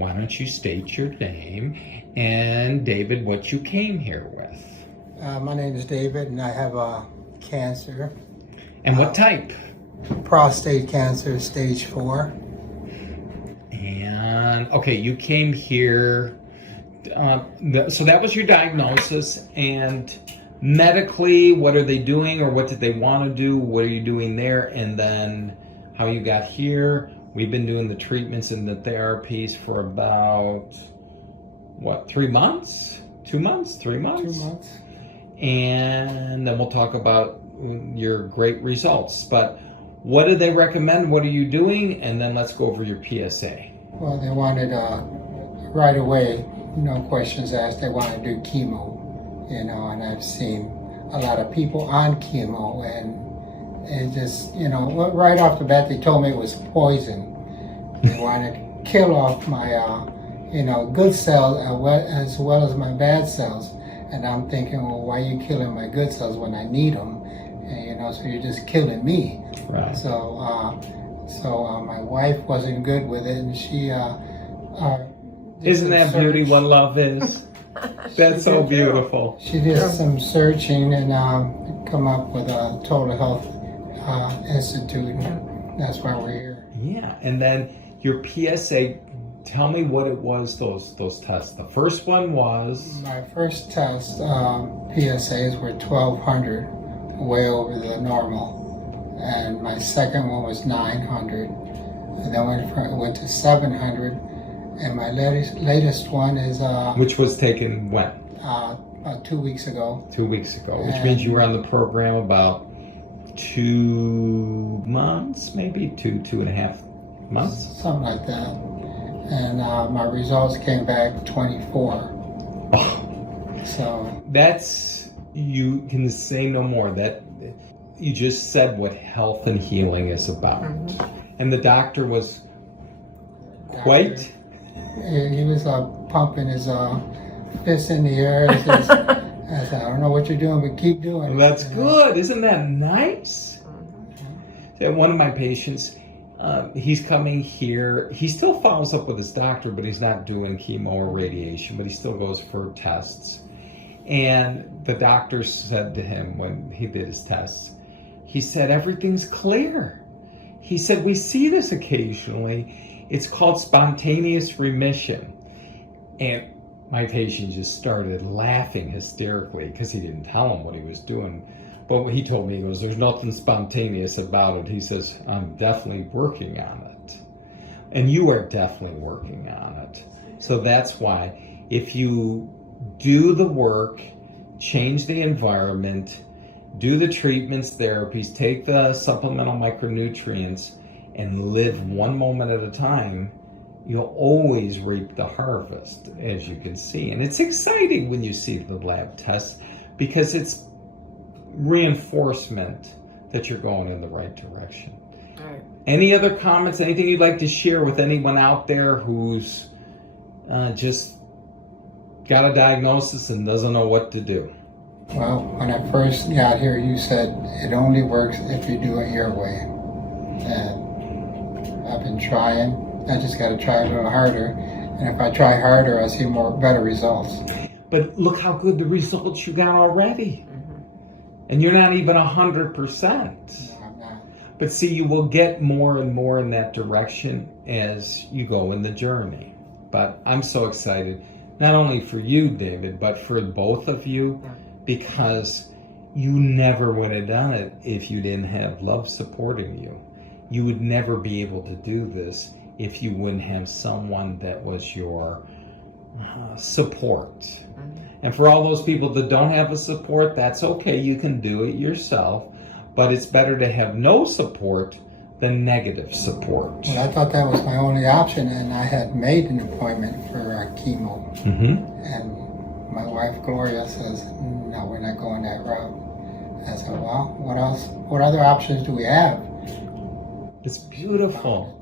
why don't you state your name and, David, what you came here with? My name is David, and I have cancer. And what type? Prostate cancer, stage 4. And, okay, you came here, so that was your diagnosis, and medically, what are they doing, or what did they want to do? What are you doing there? And then how you got here. We've been doing the treatments and the therapies for about, what, 3 months? 2 months? 3 months? 2 months. And then we'll talk about your great results. But what do they recommend? What are you doing? And then let's go over your PSA. Well, they wanted right away, no questions asked, they wanted to do chemo, and I've seen a lot of people on chemo, and it just, right off the bat, they told me it was poison. They wanted to kill off my, good cells as well as my bad cells. And I'm thinking, well, why are you killing my good cells when I need them? And, so you're just killing me. Right. So my wife wasn't good with it, and she isn't that beauty what love is? That's so beautiful. She did some searching and come up with a Total Health Institute. That's why we're here. Yeah, and then your PSA. Tell me what it was, those tests. The first one was? My first test, PSAs were 1,200, way over the normal. And my second one was 900. And then went to 700. And my latest one is... which was taken when? About 2 weeks ago. 2 weeks ago, which means you were on the program about 2 months, maybe 2.5 months? Something like that. And my results came back 24. Oh. So that's, you can say no more. That you just said what health and healing is about. And the doctor was quite. He was pumping his fist in the air. I said, I don't know what you're doing, but keep doing it. Well, that's good. Isn't that nice? One of my patients. He's coming here. He still follows up with his doctor, but he's not doing chemo or radiation, but he still goes for tests. And the doctor said to him when he did his tests, he said, everything's clear. He said, we see this occasionally. It's called spontaneous remission. And my patient just started laughing hysterically because he didn't tell him what he was doing. But he told me, he goes, there's nothing spontaneous about it. He says, I'm definitely working on it. And you are definitely working on it. So that's why if you do the work, change the environment, do the treatments, therapies, take the supplemental micronutrients, and live one moment at a time, you'll always reap the harvest, as you can see. And it's exciting when you see the lab tests because it's reinforcement that you're going in the right direction. Right. Any other comments, anything you'd like to share with anyone out there who's just got a diagnosis and doesn't know what to do? Well, when I first got here, you said it only works if you do it your way. And I've been trying. I just got to try a little harder. And if I try harder, I see better results. But look how good the results you got already. And you're not even 100%. No, I'm not. But see, you will get more and more in that direction as you go in the journey. But I'm so excited, not only for you, David, but for both of you, because you never would have done it if you didn't have love supporting you. You would never be able to do this if you wouldn't have someone that was your support. And for all those people that don't have a support, that's okay. You can do it yourself. But it's better to have no support than negative support. Well, I thought that was my only option, and I had made an appointment for chemo. And my wife, Gloria, says, no, we're not going that route. I said, well, what else? What other options do we have? It's beautiful.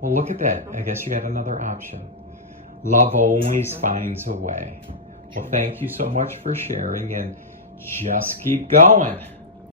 Well, look at that. I guess you had another option. Love always finds a way. Well, thank you so much for sharing, and just keep going.